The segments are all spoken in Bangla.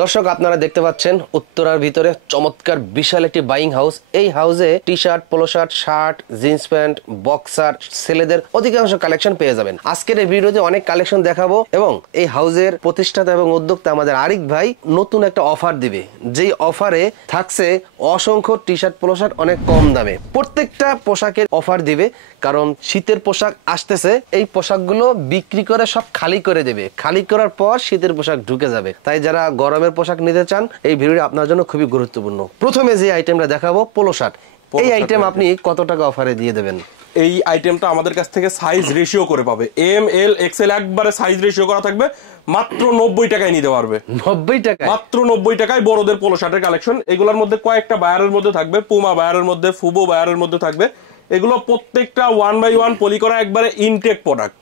দর্শক আপনারা দেখতে পাচ্ছেন উত্তরার ভিতরে চমৎকার বিশাল একটি বাইং হাউস। এই হাউসে T shirt, polo shirt, shirt, jeans pant, boxer, ছেলেদের অধিকাংশ কালেকশন পেয়ে যাবেন। আজকের এই ভিডিওতে অনেক কালেকশন দেখাবো এবং এই হাউসের প্রতিষ্ঠাতা এবং উদ্যোক্তা আমাদের আরিক ভাই নতুন একটা অফার দিবে, যেই অফারে থাকছে অসংখ্য টি শার্ট, পোলো শার্ট অনেক কম দামে। প্রত্যেকটা পোশাকের অফার দিবে, কারণ শীতের পোশাক আসতেছে। এই পোশাকগুলো বিক্রি করে সব খালি করে দেবে, খালি করার পর শীতের পোশাক ঢুকে যাবে। তাই যারা গরমের পোশাক নিতে চান এই ভিডিওটি আপনার জন্য খুবই গুরুত্বপূর্ণ। প্রথমে যে আইটেমটা দেখাবো পোলো শার্ট। এই আইটেম আপনি কত টাকা অফারে দিয়ে দেবেন? এই আইটেমটা আমাদের কাছ থেকে সাইজ রেশিও করে পাবে, এম এল এক্সেল একবারে সাইজ রেশিও করা থাকবে। মাত্র 90 টাকায় নিতে পারবে। 90 টাকা? মাত্র 90 টাকায় বড়দের পোলো শার্টের কালেকশন। এগুলোর মধ্যে কয়েকটা বায়ারের মধ্যে থাকবে, পুমা বায়ারের মধ্যে, ফুবো বায়ারের মধ্যে থাকবে। এগুলো প্রত্যেকটা 1 বাই 1 পলি করা একবারে ইনটেক প্রোডাক্ট।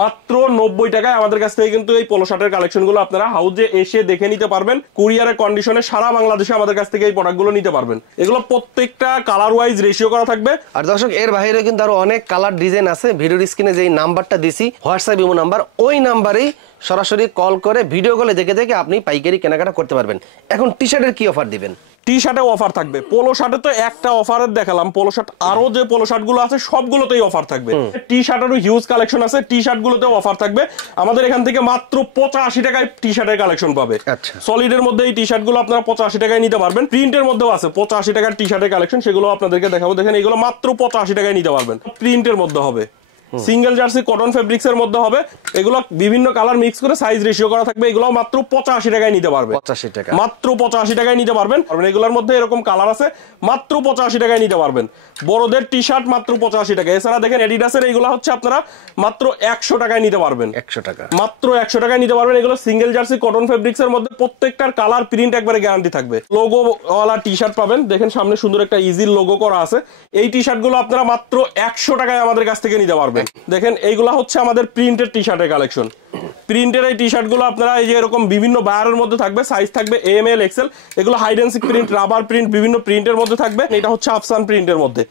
মাত্র 90 টাকায় আমাদের কাছ থেকে কিন্তু এই পোলো শার্টের কালেকশন গুলো আপনারা হাউজে এসে দেখে নিতে পারবেন। কুরিয়ারের কন্ডিশনে সারা বাংলাদেশে আমাদের কাছ থেকে এই প্রোডাক্ট গুলো নিতে পারবেন। এগুলো প্রত্যেকটা কালার ওয়াইজ রেশিও করা থাকবে। আর দর্শক এর বাইরে কিন্তু আরো অনেক কালার ডিজাইন আছে। ভিডিওর স্ক্রিনে যে নাম্বারটা দিছি হোয়াটসঅ্যাপ ইমো নাম্বার, ওই নাম্বারেই সরাসরি কল করে ভিডিও কলে দেখে দেখে আপনি পাইকারি কেনাকাটা করতে পারবেন। এখন টি শার্টের কি অফার দিবেন? টি শার্টে অফার থাকবে। পোলো শার্টে তো একটা অফারের দেখালাম, পোলো শার্ট আরো যে পোলো শার্ট গুলো আছে সবগুলোতেই অফার থাকবে। টি শার্টেরও হিউজ কালেকশন আছে, টি শার্ট গুলোতেও অফার থাকবে। আমাদের এখান থেকে মাত্র 85 টাকায় টি শার্টের কালেকশন পাবে। সলিডের মধ্যে এই টি শার্ট গুলো আপনারা 85 টাকায় নিতে পারবেন। প্রিন্টের মধ্যেও আছে 85 টাকার টি শার্টের কালেকশন, সেগুলো আপনাদেরকে দেখাবো। দেখেন এগুলো মাত্র 85 টাকায় নিতে পারবেন। প্রিন্টের মধ্যে হবে, সিঙ্গেল জার্সি কটন ফেব্রিক্স এর মধ্যে হবে। এগুলো বিভিন্ন কালার মিক্স করে সাইজ রেশিও করা থাকবে। এগুলো মাত্র 85 টাকায় নিতে পারবে। 85 টাকা? মাত্র 85 টাকায় নিতে পারবেন। এগুলোর মধ্যে এরকম কালার আছে, মাত্র 85 টাকায় নিতে পারবেন। বড়দের টি শার্ট মাত্র 85 টাকা। এছাড়া দেখেন এডিডাসের এগুলো হচ্ছে আপনারা মাত্র 100 টাকায় নিতে পারবেন। 100 টাকা? মাত্র 100 টাকায় নিতে পারবেন। এগুলো সিঙ্গেল জার্সি কটন ফেব্রিক্স এর মধ্যে, প্রত্যেকটার কালার প্রিন্ট একবারে গ্যারান্টি থাকবে। লোগো ওয়ালা টি শার্ট পাবেন। দেখেন সামনে সুন্দর একটা ইজি লোগো করা আছে। এই টি শার্ট গুলো আপনারা মাত্র 100 টাকায় আমাদের কাছ থেকে নিতে পারবেন। দেখেন এইগুলা হচ্ছে আমাদের প্রিন্টের টি শার্টের কালেকশন। প্রিন্টের এই টি শার্ট গুলো আপনারা এই যে এরকম বিভিন্ন বায়ারের মধ্যে থাকবে, সাইজ থাকবে এম এল এক্সেল। এগুলো hide and seek print, rubber print, বিভিন্ন প্রিন্টের মধ্যে থাকবে। এটা হচ্ছে আফসান প্রিন্টের মধ্যে।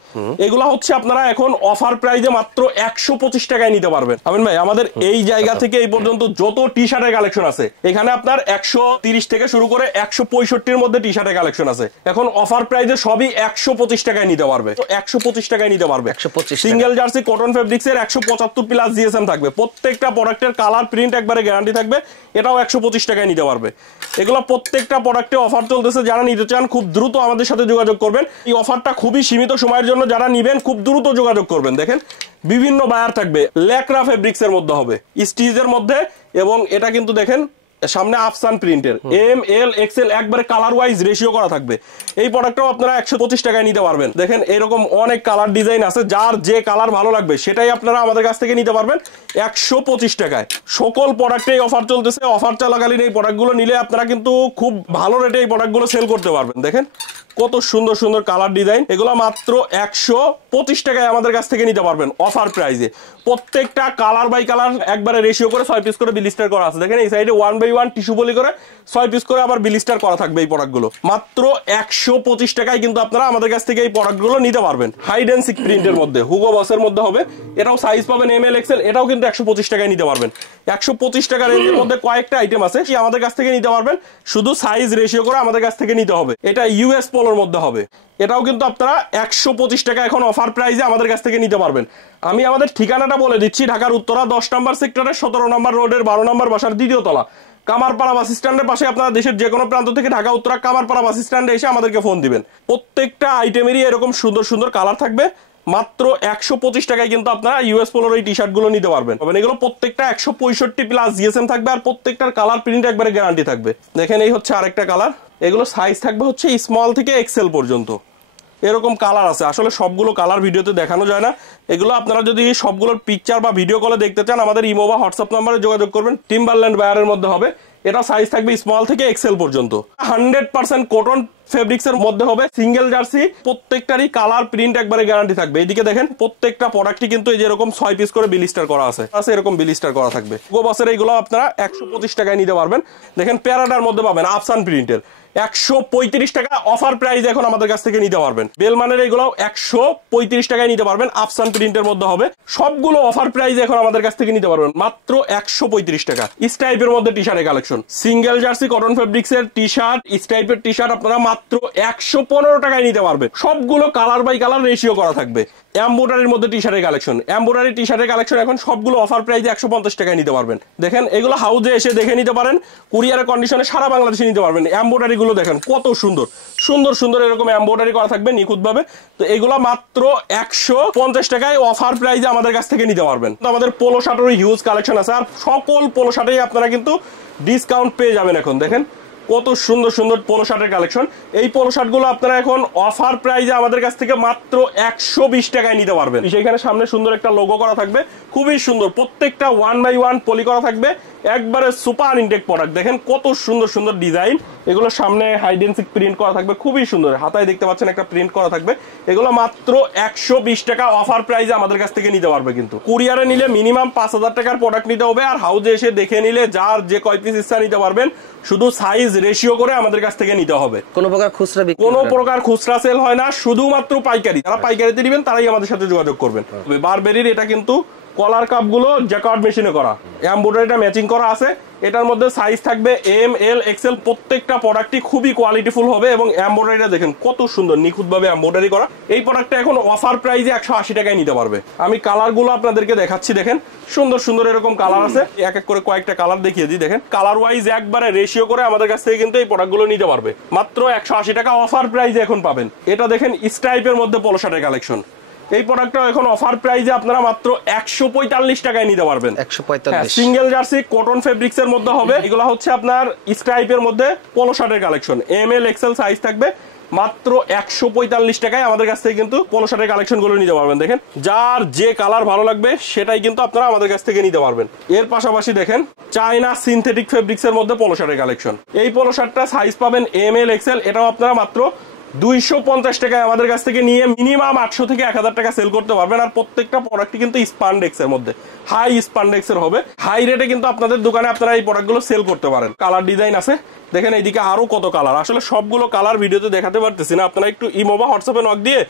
এগুলো হচ্ছে আপনারা এখন অফার প্রাইসে মাত্র 125 টাকায় নিতে পারবেন। আমিন ভাই, আমাদের এই জায়গা থেকে এই পর্যন্ত যত টি শার্টের কালেকশন আছে, এখানে আপনার 130 থেকে শুরু করে 165-র মধ্যে টি শার্টের কালেকশন আছে। এখন অফার প্রাইসে সবই 125 টাকায় নিতে পারবে। তো 125 টাকায় নিতে পারবে। 125 সিঙ্গেল জার্সি কটন ফেব্রিক্স এর 175 প্লাস জিএসএম থাকবে। প্রত্যেকটা প্রোডাক্টের কালার প্রিন্ট একবারে গ্যারান্টি থাকবে। এটাও 125 টাকায় নিতে পারবে। এগুলো প্রত্যেকটা প্রোডাক্টে অফার চলতেছে। যারা নিতে চান খুব দ্রুত আমাদের সাথে যোগাযোগ করবেন। এই অফারটা খুবই সীমিত সময়ের জন্য, যারা নিবেন খুব দ্রুত যোগাযোগ করবেন। দেখেন বিভিন্ন বায়ার থাকবে, ল্যাকরা ফেব্রিক্স এর মধ্যে হবে, স্টিচের মধ্যে, এবং এটা কিন্তু দেখেন সামনে আফসান প্রিন্টের এম এল এক্সেল একবারে কালার ওয়াইজ রেশিও করা থাকবে। এই প্রোডাক্টটাও আপনারা 125 টাকায় নিতে পারবেন। দেখেন এরকম অনেক কালার ডিজাইন আছে, যার যে কালার ভালো লাগবে সেটাই আপনারা আমাদের কাছ থেকে নিতে পারবেন 125 টাকায়। সকল প্রোডাক্টেই অফার চলতেছে। অফার চলাকালীন এই প্রোডাক্টগুলো নিলে আপনারা কিন্তু খুব ভালো রেটে এই প্রোডাক্টগুলো সেল করতে পারবেন। দেখেন কত সুন্দর সুন্দর কালার ডিজাইন। এগুলো মাত্র 125 টাকায় আমাদের কাছ থেকে নিতে পারবেন অফার প্রাইসে। প্রত্যেকটা কালার বাই কালার একবারে রেশিও করে 6 পিস করে বিলিস্টার করা আছে। দেখেন এই সাইডে 1 বাই 1 টিস্যু পলি করে 6 পিস করে আবার বিলিস্টার করা থাকবে এই প্রোডাক্টগুলো। মাত্র 125 টাকায় কিন্তু আপনারা আমাদের কাছ থেকে এই প্রোডাক্টগুলো নিতে পারবেন। হাইড এন্ড সিক প্রিন্টের মধ্যে, হুগো বসের মধ্যে হবে। এটাও সাইজ পাবেন এম এল এক্সেল। এটাও কিন্তু 125 টাকায় নিতে পারবেন। 125 টাকা রেঞ্জের মধ্যে কয়েকটা আইটেম আছে, কি আমাদের কাছ থেকে নিতে পারবেন। শুধু সাইজ রেশিও করে আমাদের কাছ থেকে নিতে হবে। এটা ইউএস পোলোর মধ্যে হবে। এটাও কিন্তু আপনারা 125 টাকা এখন অফার প্রাইসে আমাদের কাছ থেকে নিতে পারবেন। আমি আমাদের ঠিকানাটা বলে দিচ্ছি, ঢাকার উত্তরা 10 নম্বর সেক্টরের 17 নম্বর রোডের 12 নম্বর বাসার 2য় তলা, কামারপাড়া বাস স্ট্যান্ডের পাশে। আপনারা দেশের যে কোনো প্রান্ত থেকে ঢাকা উত্তরা কামারপাড়া বাস স্ট্যান্ডে এসে আমাদেরকে ফোন দিবেন। প্রত্যেকটা আইটেমেরই এরকম সুন্দর সুন্দর কালার থাকবে। মাত্র 125 টাকায় কিন্তু আপনারা ইউএস পোলোর এই টি শার্ট গুলো নিতে পারবেন। এগুলো প্রত্যেকটা 165 প্লাস জিএসএম থাকবে, আর প্রত্যেকটার কালার প্রিন্ট একবারে গ্যারান্টি থাকবে। দেখেন এই হচ্ছে আরেকটা কালার। এগুলো সাইজ থাকবে হচ্ছে স্মল থেকে এক্সেল পর্যন্ত। এরকম কালার আছে। আসলে সবগুলো কালার ভিডিওতে দেখানো যায় না। এগুলো আপনারা যদি সবগুলোর পিকচার বা ভিডিও কলে দেখতে চান, আমাদের ইমো বা হোয়াটসঅ্যাপ নাম্বারে যোগাযোগ করবেন। টিম্বারল্যান্ড বায়ারের মধ্যে হবে। এটা সাইজ থাকবে স্মল থেকে এক্সেল পর্যন্ত। 100% কটন ফেব্রিক্স এর মধ্যে হবে, সিঙ্গেল জার্সি, প্রত্যেকটারই কালার প্রিন্ট একবারে গ্যারান্টি থাকবে। এইদিকে দেখেন প্রত্যেকটা প্রোডাক্টই কিন্তু এই যে এরকম 6 পিস করে বিলিস্টার করা আছে, এরকম বিলিস্টার করা থাকবে। গোবাসের এইগুলো আপনারা 125 টাকায় নিতে পারবেন। দেখেন প্যারাডার মধ্যে পাবেন আফসান প্রিন্টের 135 টাকা অফার প্রাইস এখন আমাদের কাছ থেকে নিতে পারবেন। বেলমানের এইগুলো 135 টাকায় নিতে পারবেন, আফসান প্রিন্টের মধ্যে হবে। সবগুলো অফার প্রাইস এখন আমাদের কাছ থেকে নিতে পারবেন মাত্র 135 টাকা। স্টাইপের মধ্যে টি শার্টের collection, single jersey cotton fabrics এর টি শার্ট, স্টাইপের টি শার্ট আপনারা মাত্র 115 টাকায় নিতে পারবেন। সবগুলো কালার বাই কালার রেশিও করা থাকবে। এমব্রয়ডারির মধ্যে টি শার্টের কালেকশন, এমব্রয়ডারি টি শার্টের কালেকশন এখন সবগুলো অফার প্রাইসে 150 টাকায় নিতে পারবেন। দেখেন এগুলো হাউজে এসে দেখে নিতে পারেন, কুরিয়ারের কন্ডিশনে সারা বাংলাদেশে নিতে পারবেন। এমব্রয়ডারি গুলো দেখেন কত সুন্দর সুন্দর সুন্দর এরকম এমব্রয়ডারি করা থাকবে নিখুঁত ভাবে। তো এগুলো মাত্র 150 টাকায় অফার প্রাইসে আমাদের কাছ থেকে নিতে পারবেন। তো আমাদের পোলো শার্টের হিউজ কালেকশন আছে, আর সকল পোলো শার্টেই আপনারা কিন্তু ডিসকাউন্ট পেয়ে যাবেন। এখন দেখেন কত সুন্দর সুন্দর পোলো শার্টের কালেকশন। এই পোলো শার্ট গুলো আপনারা এখন অফার প্রাইসে আমাদের কাছ থেকে মাত্র 120 টাকায় নিতে পারবেন। সেখানে সামনে সুন্দর একটা লোগো করা থাকবে, খুবই সুন্দর। প্রত্যেকটা 1 বাই 1 পলি করা থাকবে, একবারে সুপার ইনটেক প্রোডাক্ট। দেখেন কত সুন্দর সুন্দর ডিজাইন, এগুলো সামনে হাইডেন্সিক প্রিন্ট করা থাকবে, খুবই সুন্দর। হাতায় দেখতে পাচ্ছেন একটা প্রিন্ট করা থাকবে। এগুলো মাত্র 120 টাকা অফার প্রাইসে আমাদের কাছ থেকে নিতে পারবে। কিন্তু কুরিয়ারে নিলে মিনিমাম 5000 টাকার প্রোডাক্ট নিতে হবে, আর হাউজে এসে দেখে নিলে যার যে কয় পিস ইচ্ছা নিতে পারবেন। শুধু সাইজ রেশিও করে আমাদের কাছ থেকে নিতে হবে। কোনো প্রকার খুচরা কোনো প্রকার খুচরা সেল হয় না, শুধুমাত্র পাইকারি। যারা পাইকারিতে দিবেন তারাই আমাদের সাথে যোগাযোগ করবেন। বারবেরির এটা কিন্তু কলার কাপ গুলো জ্যাকার্ড মেশিনে করা, এমব্রয়ডারিটা ম্যাচিং করা আছে। এটার মধ্যে সাইজ থাকবে এম, এল, এক্সেল। প্রত্যেকটা প্রোডাক্টই খুবই কোয়ালিটিফুল হবে, এবং এমব্রয়ডারিটা দেখেন কত সুন্দর নিখুঁত ভাবে এমব্রয়ডারি করা। এই প্রোডাক্টটা এখন অফার প্রাইসে 180 টাকায় নিতে পারবে। আমি কালার গুলো আপনাদেরকে দেখাচ্ছি, দেখেন সুন্দর সুন্দর এরকম কালার আছে। এক এক করে কয়েকটা কালার দেখিয়ে দিই। দেখেন কালার ওয়াইজ একবারে রেশিও করে আমাদের কাছ থেকে কিন্তু এই প্রোডাক্ট গুলো নিতে পারবে। মাত্র 180 টাকা অফার প্রাইসে এখন পাবেন। এটা দেখেন স্ট্রাইপের মধ্যে পোলো শার্টের কালেকশন। এই প্রোডাক্টটা এখন অফার প্রাইসে আপনারা মাত্র 145 টাকায় নিতে পারবেন। 145 সিঙ্গেল জার্সি কটন ফেব্রিক্স এর মধ্যে হবে। এগুলো হচ্ছে আপনার স্ট্রাইপের মধ্যে পোলো শার্টের collection, M, L, XL size থাকবে। মাত্র 145 টাকায় আমাদের কাছ থেকে কিন্তু পোলো শার্টের কালেকশন গুলো নিতে পারবেন। দেখেন যার যে কালার ভালো লাগবে সেটাই কিন্তু আপনারা আমাদের কাছ থেকে নিতে পারবেন। এর পাশাপাশি দেখেন চায়না সিনথেটিক ফেব্রিক্স এর মধ্যে পোলো শার্টের কালেকশন। এই পোলো শার্টটা সাইজ পাবেন এম, এল, এক্সেল। এটাও আপনারা মাত্র 250 টাকায় আমাদের কাছ থেকে নিয়ে মিনিমাম 800 থেকে 1000 টাকা সেল করতে পারবেন। আর প্রত্যেকটা প্রোডাক্টই কিন্তু স্পান্ডেক্স এর মধ্যে, হাই স্পান্ডেক্স এর হবে। হাই রেটে কিন্তু আপনাদের দোকানে আপনারা এই প্রোডাক্টগুলো সেল করতে পারেন। কালার ডিজাইন আছে দেখেন, এইদিকে আরো কত কালার। আসলে সবগুলো কালার ভিডিওতে দেখাতে পারতেছি না, আপনারা একটু ইমো বা হোয়াটসঅ্যাপে নক দিয়ে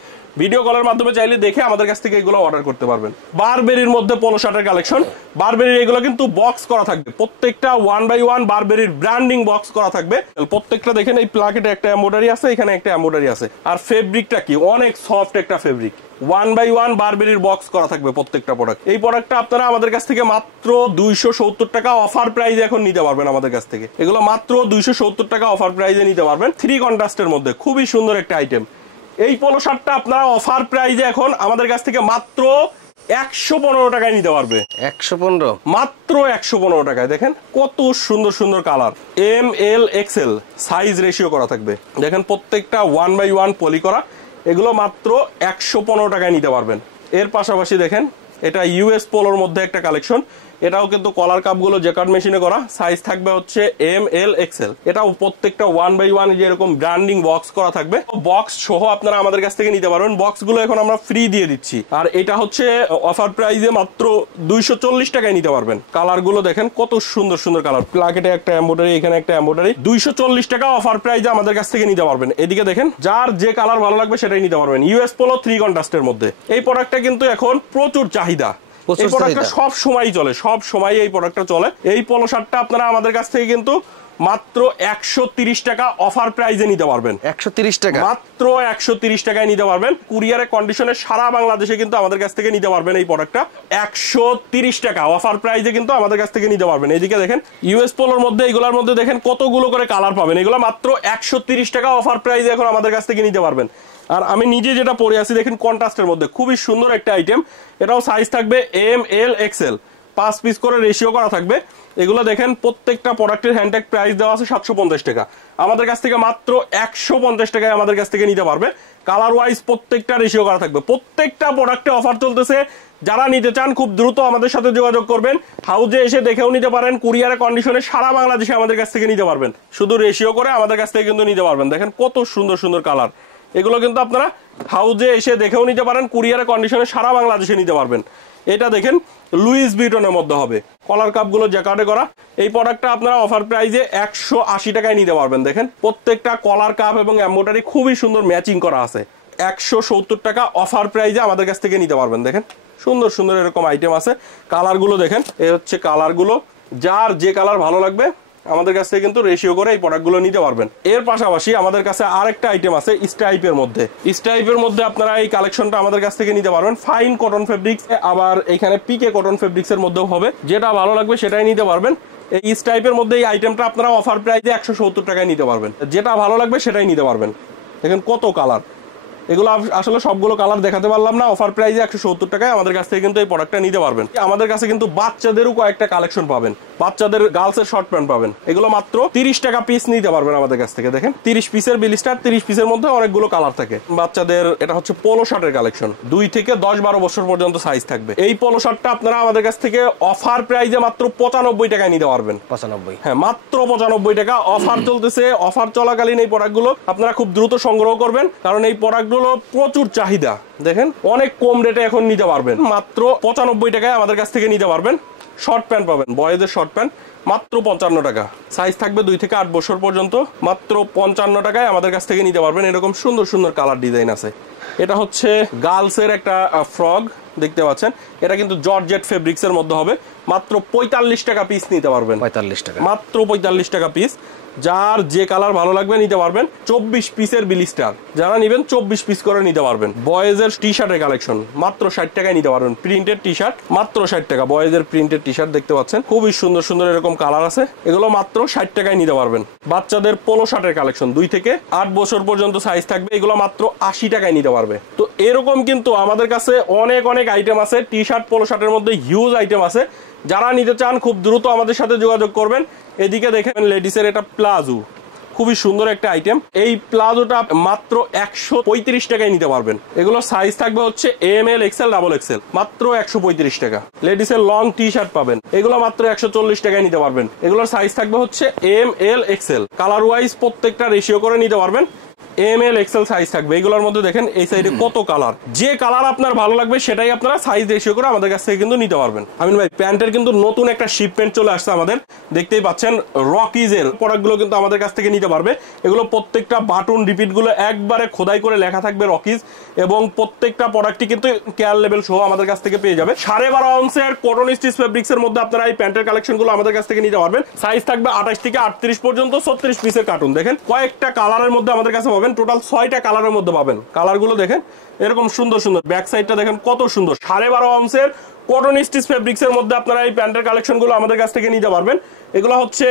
ভিডিও কলের মাধ্যমে চাইলে দেখে আমাদের কাছ থেকে এগুলো অর্ডার করতে পারবেন। বারবেরির মধ্যে পোলো শার্টের কালেকশন, বারবেরির এগুলো কিন্তু বক্স করা থাকবে। প্রত্যেকটা 1 বাই 1 বারবেরির ব্র্যান্ডিং বক্স করা থাকবে। প্রত্যেকটা দেখেন এই প্লাকেটে একটা এমব্রয়ডারি আছে, এখানে একটা এমব্রয়ডারি আছে। আর ফেব্রিকটা কি অনেক সফট একটা ফেব্রিক। 1 বাই 1 বারবেরির বক্স করা থাকবে প্রত্যেকটা প্রোডাক্ট। এই প্রোডাক্টটা আপনারা আমাদের কাছ থেকে মাত্র 270 টাকা অফার প্রাইসে এখন নিতে পারবেন আমাদের কাছ থেকে। এগুলো মাত্র 270 টাকা অফার প্রাইসে নিতে পারবেন। 3 কন্ট্রাস্টের মধ্যে খুবই সুন্দর একটা আইটেম। এই পোলো শার্টটা আপনারা অফার প্রাইসে এখন আমাদের কাছ থেকে মাত্র 115 টাকায় নিতে পারবে। 115 মাত্র 115 টাকায়। দেখেন কত সুন্দর সুন্দর colour, M, L, XL size ratio করা থাকবে। দেখেন প্রত্যেকটা 1 বাই 1 পলি করা। এগুলো মাত্র 115 টাকায় নিতে পারবেন। এর পাশাপাশি দেখেন এটা ইউএস পোলোর মধ্যে একটা কালেকশন। এটাও কিন্তু কলার কাপগুলো জ্যাকার্ড মেশিনে করা, সাইজ থাকবে হচ্ছে এম, এল, এক্সেল। এটাও প্রত্যেকটা 1 বাই 1 যে এরকম ব্র্যান্ডিং বক্স করা থাকবে। বক্স সহ আপনারা আমাদের কাছ থেকে নিতে পারবেন। বক্স গুলো এখন আমরা ফ্রি দিয়ে দিচ্ছি। আর এটা হচ্ছে অফার প্রাইসে মাত্র 240 টাকায় নিতে পারবেন। কালার গুলো দেখেন কত সুন্দর সুন্দর কালার। প্লাকেটে একটা এমব্রয়ডারি, এখানে একটা এমব্রয়ডারি। 240 টাকা অফার প্রাইসে আমাদের কাছ থেকে নিতে পারবেন। এদিকে দেখেন যার যে কালার ভালো লাগবে সেটাই নিতে পারবেন। ইউএস পোলো 3 কন্ট্রাস্টের মধ্যে এই প্রোডাক্টটা কিন্তু এখন প্রচুর চাহিদা। এই প্রোডাক্টটা সব সময় চলে, সব সময় এই প্রোডাক্টটা চলে। এই পোলো শার্টটা আপনারা আমাদের কাছ থেকে কিন্তু মাত্র 130 টাকা অফার প্রাইসে নিতে পারবেন। 130 টাকা মাত্র 130 টাকায় নিতে পারবেন। কুরিয়ারের কন্ডিশনে সারা বাংলাদেশে কিন্তু আমাদের কাছ থেকে নিতে পারবেন। এই প্রোডাক্টটা 130 টাকা অফার প্রাইসে কিন্তু আমাদের কাছ থেকে নিতে পারবেন। এইদিকে দেখেন ইউএস পোলোর মধ্যে এগুলোর মধ্যে দেখেন কতগুলো করে কালার পাবেন। এগুলো মাত্র 130 টাকা অফার প্রাইসে এখন আমাদের কাছ থেকে নিতে পারবেন। আর আমি নিজে যেটা পরে আছি দেখেন কন্ট্রাস্টের মধ্যে খুবই সুন্দর একটা আইটেম। এটাও সাইজ থাকবে এম, এল, এক্সেল। 5 পিস করে রেশিও করা থাকবে। এগুলো দেখেন প্রত্যেকটা প্রোডাক্টের হ্যান্ডট্যাগ প্রাইস দেওয়া আছে 750 টাকা। আমাদের কাছ থেকে মাত্র 150 টাকায় আমাদের কাছ থেকে নিতে পারবে। কালার ওয়াইজ প্রত্যেকটা রেশিও করা থাকবে। প্রত্যেকটা প্রোডাক্টে অফার চলতেছে যারা নিতে চান খুব দ্রুত আমাদের সাথে যোগাযোগ করবেন। হাউজে এসে দেখেও নিতে পারেন, কুরিয়ারে কন্ডিশনে সারা বাংলাদেশে আমাদের কাছ থেকে নিতে পারবেন। শুধু রেশিও করে আমাদের কাছ থেকে কিন্তু নিতে পারবেন। দেখেন কত সুন্দর সুন্দর কালার, এগুলো কিন্তু আপনারা হাউজে এসে দেখেও নিতে পারেন, কুরিয়ারে কন্ডিশনে সারা বাংলাদেশে নিতে পারবেন। এটা দেখেন লুইস ভিটনের মধ্যে হবে, কলার কাপগুলো জ্যাকার্ডে করা। এই প্রোডাক্টটা আপনারা অফার প্রাইজে 180 টাকায় নিতে পারবেন। দেখেন প্রত্যেকটা কলার কাপ এবং এমব্রয়ডারি খুবই সুন্দর ম্যাচিং করা আছে। 170 টাকা অফার প্রাইজে আমাদের কাছ থেকে নিতে পারবেন। দেখেন সুন্দর সুন্দর এরকম আইটেম আছে। কালারগুলো দেখেন, এই হচ্ছে কালারগুলো, যার যে কালার ভালো লাগবে আমাদের কাছ থেকে কিন্তু রেশিও করে এই প্রোডাক্টগুলো নিতে পারবেন। এর পাশাপাশি আমাদের কাছে আরেকটা আইটেম আছে স্ট্রাইপের মধ্যে। স্ট্রাইপের মধ্যে আপনারা এই কালেকশনটা আমাদের কাছ থেকে নিতে পারবেন। ফাইন কটন ফেব্রিক্স, আবার এখানে পিকে কটন ফেব্রিক্স এর মধ্যেও হবে, যেটা ভালো লাগবে সেটাই নিতে পারবেন। এই স্ট্রাইপের মধ্যে এই আইটেমটা আপনারা অফার প্রাইসে 170 টাকায় নিতে পারবেন, যেটা ভালো লাগবে সেটাই নিতে পারবেন। দেখেন কত কালার, এগুলো আসলে সবগুলো কালার দেখাতে পারলাম না। অফার প্রাইসে 170 টাকায় আমাদের কাছ থেকে কিন্তু এই প্রোডাক্টটা নিতে পারবেন। আমাদের কাছে কিন্তু বাচ্চাদেরও কয়েকটা কালেকশন পাবেন, বাচ্চাদের গার্লসের শর্ট প্যান্ট পাবেন। এগুলো মাত্র 30 টাকা পিস নিতে পারবেন আমাদের কাছ থেকে। দেখেন 30 পিসের বিলিস্টার, 30 পিসের মধ্যে অনেকগুলো কালার থাকে। বাচ্চাদের এটা হচ্ছে পোলো শার্টের কালেকশন, 2 থেকে 10-12 বছর পর্যন্ত সাইজ থাকবে। এই পোলো শার্টটা আপনারা আমাদের কাছ থেকে অফার প্রাইসে মাত্র 95 টাকায় নিতে পারবেন। 95, হ্যাঁ মাত্র 95 টাকা অফার চলতেছে। অফার চলাকালীন এই প্রোডাক্টগুলো আপনারা খুব দ্রুত সংগ্রহ করবেন, কারণ এই প্রোডাক্টগুলো প্রচুর চাহিদা। দেখেন অনেক কম রেটে এখন নিতে পারবেন, মাত্র 95 টাকায় আমাদের কাছ থেকে নিতে পারবেন। শর্ট প্যান্ট পাবেন, বয়েজের শর্ট প্যান্ট মাত্র 55 টাকা, সাইজ থাকবে 2 থেকে 8 বছর পর্যন্ত। মাত্র 55 টাকায় আমাদের কাছ থেকে নিতে পারবেন। এরকম সুন্দর সুন্দর কালার ডিজাইন আছে। এটা হচ্ছে গার্লসের একটা ফ্রক, দেখতে পাচ্ছেন। এটা কিন্তু জর্জেট ফেব্রিক্স এর মধ্যে হবে, মাত্র 45 টাকা পিস নিতে পারবেন। 45 টাকা, মাত্র 45 টাকা পিস। যার যে কালার ভালো লাগবে নিতে পারবেন। 24 পিসের বিলিস্টার, যারা নেবেন 24 পিস করে নিতে পারবেন। বয়েজের টি শার্টের কালেকশন মাত্র 60 টাকায় নিতে পারবেন। প্রিন্টেড টি শার্ট মাত্র 60 টাকা, বয়েজের প্রিন্টেড টি শার্ট দেখতে পাচ্ছেন, খুবই সুন্দর সুন্দর এরকম কালার আছে। এগুলো মাত্র 60 টাকায় নিতে পারবেন। বাচ্চাদের পোলো শার্টের কালেকশন 2 থেকে 8 বছর পর্যন্ত সাইজ থাকবে, এগুলো মাত্র 80 টাকায় নিতে পারবে। তো এরকম কিন্তু আমাদের কাছে অনেক অনেক আইটেম আছে। টি শার্ট পোলো শার্টের মধ্যে হিউজ আইটেম আছে। যারা নিতে চান খুব দ্রুত আমাদের সাথে যোগাযোগ করবেন। এদিকে দেখেন লেডিসের এটা প্লাজো, খুবই সুন্দর একটা আইটেম। এই প্লাজোটা মাত্র 135 টাকায় নিতে পারবেন। এগুলো সাইজ থাকবে হচ্ছে ML, XL, XXL, মাত্র 135 টাকা। লেডিসের লং টি শার্ট পাবেন, এগুলো মাত্র 140 টাকায় নিতে পারবেন। এগুলোর সাইজ থাকবে হচ্ছে ML, XL, কালার ওয়াইজ প্রত্যেকটা রেশিও করে নিতে পারবেন। ML, XL সাইজ থাকবে। এগুলোর মধ্যে দেখেন এই সাইডে কত কালার, যে কালার আপনার ভালো লাগবে সেটাই আপনারা সাইজ রেশিও করে আমাদের কাছ থেকে কিন্তু নিতে পারবেন। আমিন ভাই, প্যান্টের কিন্তু নতুন একটা শিপমেন্ট চলে আসছে আমাদের, দেখতেই পাচ্ছেন। রকিজের প্রোডাক্টগুলো কিন্তু আমাদের কাছ থেকে নিতে পারবে। এগুলো প্রত্যেকটা বাটন রিপিট গুলো একবারে খোদাই করে লেখা থাকবে রকিজ, এবং প্রত্যেকটা প্রোডাক্টই কিন্তু কেয়ার লেভেল সহ আমাদের কাছ থেকে পেয়ে যাবে। 12.5 আউন্সের কটন স্টিচ ফেব্রিক্স এর মধ্যে আপনারা এই প্যান্টের কালেকশন গুলো আমাদের কাছ থেকে নিতে পারবেন। সাইজ থাকবে 28 থেকে 38 পর্যন্ত, 36 পিসের কার্টুন। দেখেন কয়েকটা কালারের মধ্যে আমাদের কাছে পাবেন, টোটাল 6টা কালারের মধ্যে পাবেন। কালারগুলো দেখেন এরকম সুন্দর সুন্দর। ব্যাক সাইডটা দেখেন কত সুন্দর। 12.5 আউন্সের কটন স্টিচ ফেব্রিক্স এর মধ্যে আপনারা এই প্যান্টের কালেকশন গুলো আমাদের কাছ থেকে নিতে পারবেন। এগুলো হচ্ছে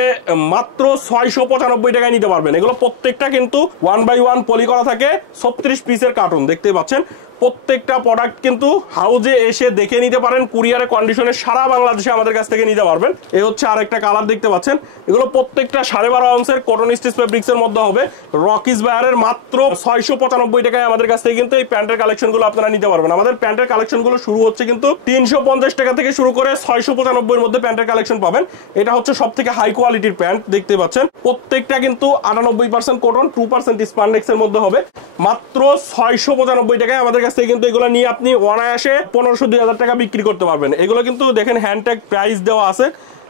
মাত্র 695 টাকায় নিতে পারবেন। এগুলো প্রত্যেকটা কিন্তু 1/1 পলি করা থাকে, 36 পিসের কার্টুন দেখতে পাচ্ছেন। প্রত্যেকটা প্রোডাক্ট কিন্তু হাউজে এসে দেখে নিতে পারেন, কুরিয়ারে কন্ডিশনে সারা বাংলাদেশে আমাদের কাছ থেকে নিতে পারবেন। এই হচ্ছে আরেকটা কালার দেখতে পাচ্ছেন। এগুলো প্রত্যেকটা 12.5 আউন্সের কটন স্টিচ ফেব্রিক্স এর মধ্যে হবে। রকিজ বায়ারের মাত্র 695 টাকায় আমাদের কাছ থেকে কিন্তু এই প্যান্টের কালেকশন গুলো আপনারা নিতে পারবেন। আমাদের প্যান্টের কালেকশন গুলো শুরু হচ্ছে কিন্তু 350 টাকা থেকে শুরু করে 695 এর মধ্যে প্যান্টের কালেকশন পাবেন। এটা হচ্ছে সব থেকে হাই কোয়ালিটির প্যান্ট দেখতে পাচ্ছেন। প্রত্যেকটা কিন্তু 98% কটন, 2% স্পান্ডেক্স এর মধ্যে হবে। মাত্র 695 টাকায় আমাদের কাছ থেকে কিন্তু এগুলো নিয়ে আপনি অনায়াসে 1500-2000 টাকা বিক্রি করতে পারবেন। এগুলো কিন্তু দেখেন হ্যান্ডট্যাগ প্রাইস দেওয়া আছে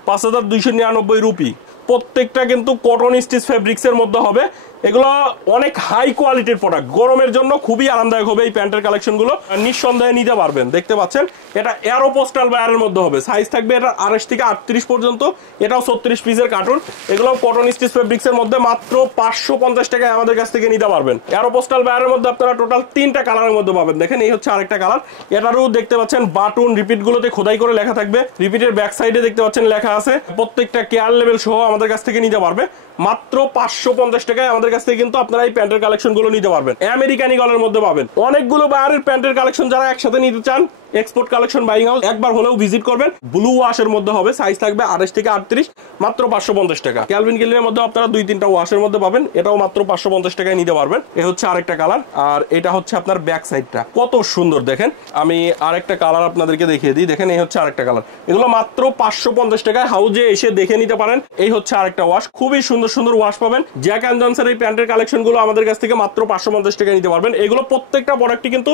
5299 রুপি। প্রত্যেকটা কিন্তু কটন স্টিচ ফেব্রিক্স এর মধ্যে হবে। এগুলো অনেক হাই কোয়ালিটির প্রোডাক্ট, গরমের জন্য খুবই আরামদায়ক হবে। এই প্যান্টের কালেকশন গুলো নিঃসন্দেহে নিতে পারবেন। দেখতে পাচ্ছেন এটা এরো পোস্টাল বায়ারের মধ্যে হবে। সাইজ থাকবে এটা 28 থেকে 38 পর্যন্ত, এটাও 36 পিসের কার্টুন। এগুলো কটন স্টিচ ফেব্রিক্স এর মধ্যে মাত্র 550 টাকায় আমাদের কাছ থেকে নিতে পারবেন। এরো পোস্টাল বায়ারের মধ্যে আপনারা টোটাল 3টা কালারের মধ্যে পাবেন। দেখেন এই হচ্ছে আরেকটা কালার। এটারও দেখতে পাচ্ছেন বাটন রিপিট গুলোতে খোদাই করে লেখা থাকবে। রিপিটের ব্যাক সাইডে দেখতে পাচ্ছেন লেখা আছে। প্রত্যেকটা কেয়ার লেভেল সহ আমাদের কাছ থেকে নিতে পারবে। মাত্র 550 টাকায় আমাদের আমাদের কাছ থেকে কিন্তু আপনারা এই প্যান্টের কালেকশন গুলো নিতে পারবেন। আমেরিকান ইগলের মধ্যে পাবেন অনেকগুলো বাইরের প্যান্টের কালেকশন। যারা একসাথে নিতে চান এক্সপোর্ট কালেকশন বাইং হাউস একবার হলেও ভিজিট করবেন। ব্লু ওয়াশের মধ্যে হবে, সাইজ থাকবে 28 থেকে 38, মাত্র 550 টাকা। ক্যালভিন ক্লাইনের মধ্যে আপনারা 2-3টা ওয়াশের মধ্যে পাবেন, এটাও মাত্র 550 টাকায় নিতে পারবেন। এ হচ্ছে আরেকটা কালার, আর এটা হচ্ছে আপনার ব্যাক সাইডটা কত সুন্দর দেখেন। আমি আরেকটা কালার আপনাদেরকে দেখিয়ে দিই, দেখেন এই হচ্ছে আরেকটা কালার। এগুলো মাত্র 550 টাকায় হাউজে এসে দেখে নিতে পারেন। এই হচ্ছে আরেকটা ওয়াশ, খুবই সুন্দর সুন্দর ওয়াশ পাবেন। জ্যাক এন্ড জনসনের এই প্যান্টের কালেকশন গুলো আমাদের কাছ থেকে মাত্র 550 টাকায় নিতে পারবেন। এগুলো প্রত্যেকটা প্রোডাক্টই কিন্তু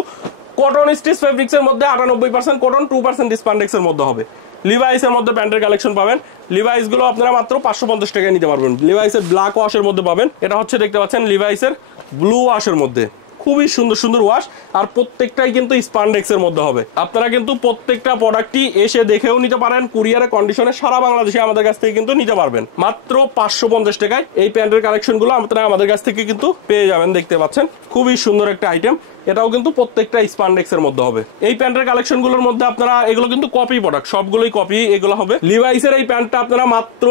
কটন স্টিচ ফেব্রিক্স এর মধ্যে 98% কটন, 2% স্পান্ডেক্স এর মধ্যে হবে। লিভাইস এর মধ্যে প্যান্টের কালেকশন পাবেন। লিভাইস গুলো আপনারা মাত্র 550 টাকায় নিতে পারবেন। লিভাইস এর ব্ল্যাক ওয়াশের মধ্যে পাবেন, এটা হচ্ছে দেখতে পাচ্ছেন লিভাইস এর ব্লু ওয়াশের মধ্যে, খুবই সুন্দর সুন্দর ওয়াশ, আর প্রত্যেকটাই কিন্তু স্পান্ডেক্স এর মধ্যে হবে। আপনারা কিন্তু প্রত্যেকটা প্রোডাক্টই এসে দেখেও নিতে পারেন, কুরিয়ারে কন্ডিশনে সারা বাংলাদেশে আমাদের কাছ থেকে কিন্তু নিতে পারবেন মাত্র 550 টাকায়। এই প্যান্টের কালেকশন গুলো আপনারা আমাদের কাছ থেকে কিন্তু পেয়ে যাবেন। দেখতে পাচ্ছেন খুবই সুন্দর একটা আইটেম, এটাও কিন্তু প্রত্যেকটা স্পান্ডেক্স এর মধ্যে হবে। এই প্যান্টের কালেকশন গুলোর মধ্যে আপনারা এগুলো কিন্তু কপি প্রোডাক্ট, সবগুলোই কপি এগুলো হবে। লিভাইস এর এই প্যান্টটা আপনারা মাত্র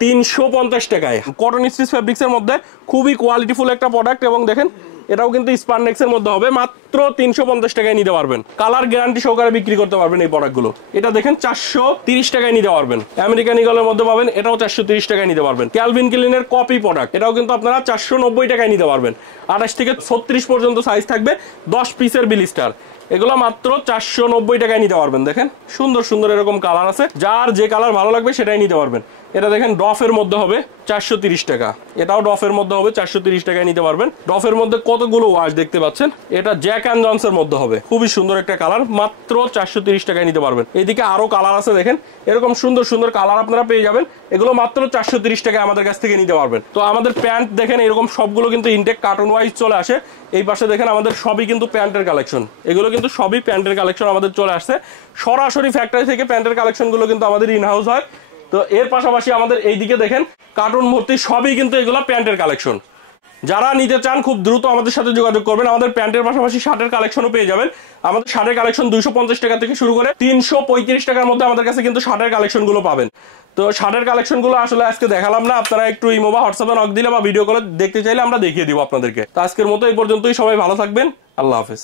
350 টাকায়, কটন স্টিচ ফেব্রিক্স এর মধ্যে খুবই কোয়ালিটিফুল একটা প্রোডাক্ট, এবং দেখেন এটাও কিন্তু স্পান্ডেক্স এর মধ্যে হবে, মাত্র 350 টাকায় নিতে পারবেন। কালার গ্যারান্টি সহকারে বিক্রি করতে পারবেন এই প্রোডাক্টগুলো। এটা দেখেন 430 টাকায় নিতে পারবেন। আমেরিকান ইগলের মধ্যে পাবেন, এটাও 430 টাকায় নিতে পারবেন। ক্যালভিন ক্লাইনের কপি প্রোডাক্ট, এটাও কিন্তু আপনারা 490 টাকায় নিতে পারবেন। 28 থেকে 36 পর্যন্ত সাইজ থাকবে, 10 পিসের বিলিস্টার। এগুলো মাত্র 490 টাকায় নিতে পারবেন। দেখেন সুন্দর সুন্দর এরকম কালার আছে, যার যে কালার ভালো লাগবে সেটাই নিতে পারবেন। এটা দেখেন ডফের মধ্যে হবে 430 টাকা, এটাও ডফের মধ্যে হবে 430 টাকায় নিতে পারবেন। ডফের মধ্যে কতগুলো ওয়াশ দেখতে পাচ্ছেন। এটা জ্যাক এন্ড জনসের মধ্যে হবে, খুবই সুন্দর একটা কালার, মাত্র 430 টাকায় নিতে পারবেন। এইদিকে আরো কালার আছে, দেখেন এরকম সুন্দর সুন্দর কালার আপনারা পেয়ে যাবেন। এগুলো মাত্র 430 টাকায় আমাদের কাছ থেকে নিতে পারবেন। তো আমাদের প্যান্ট দেখেন এরকম সবগুলো কিন্তু ইনটেক কার্টন ওয়াইজ চলে আসে। এই পাশে দেখেন আমাদের সবই কিন্তু প্যান্টের কালেকশন, এগুলো কিন্তু সবই প্যান্টের কালেকশন আমাদের চলে আসছে সরাসরি ফ্যাক্টরি থেকে। প্যান্টের কালেকশন গুলো কিন্তু আমাদের ইন হাউস হয়। তো এর পাশাপাশি আমাদের এইদিকে দেখেন কার্টুন ভর্তি সবই কিন্তু এগুলো প্যান্টের কালেকশন। যারা নিতে চান খুব দ্রুত আমাদের সাথে যোগাযোগ করবেন। আমাদের প্যান্টের পাশাপাশি শার্টের কালেকশনও পেয়ে যাবেন। আমাদের শার্টের কালেকশন 250 টাকা থেকে শুরু করে 335 টাকার মধ্যে আমাদের কাছে কিন্তু শার্টের কালেকশন গুলো পাবেন। তো শার্টের কালেকশন গুলো আসলে আজকে দেখালাম না, আপনারা একটু ইমো বা হোয়াটসঅ্যাপে নক দিলে বা ভিডিও কলে দেখতে চাইলে আমরা দেখিয়ে দিব আপনাদেরকে। তো আজকের মতো এই পর্যন্তই, সবাই ভালো থাকবেন, আল্লাহ হাফেজ।